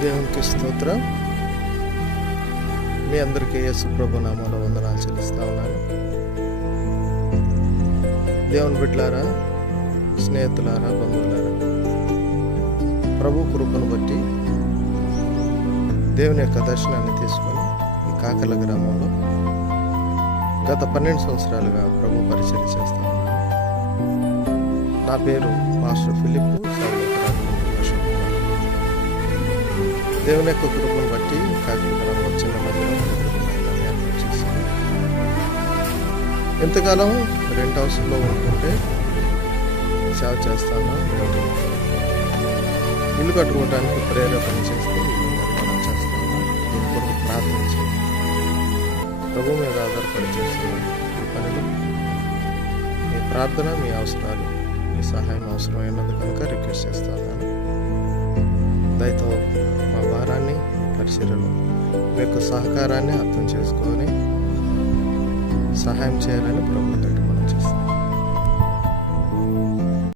దేవునికి స్తోత్రం. మీ అందరికీ యేసు ప్రభు నామములో వందనాలు చెల్లిస్తా ఉన్నాను. దేవుని బిడ్డలారా, స్నేహితులారా, బంధువులారా, ప్రభు కృపను బట్టి దేవుని యొక్క దర్శనాన్ని తీసుకొని ఈ కాకర్ల గ్రామంలో గత 12 సంవత్సరాలుగా ప్రభు పరిచర్య చేస్తా ఉన్నాను. నా పేరు మాస్టర్ ఫిలిప్. దేవుని యొక్క కృపను బట్టి కాకర్ల గ్రామంలో చిన్న మందిరం ఏర్పాటు చేశాను. ఎంతకాలం రెంట్ హౌస్లో ఉంటుంటే సేవ చేస్తాను. ఇల్లు కట్టుకోవడానికి ప్రేరేపణ చేస్తే ఇల్లు నిర్మాణం చేస్తాను. దీని కొరకు ప్రార్థించి ప్రభు మీద ఆధారపడి చేస్తున్నాను. ఈ పనిలో మీ ప్రార్థన, మీ అవసరాలు, మీ సహాయం అవసరమైనది కనుక రిక్వెస్ట్ చేస్తున్నాను. దయతో మా భారాన్ని, పరిచర్యలో మీ యొక్క సహకారాన్ని అర్థం చేసుకొని సహాయం చేయాలని ప్రభుత్వం మనం చేస్తాం.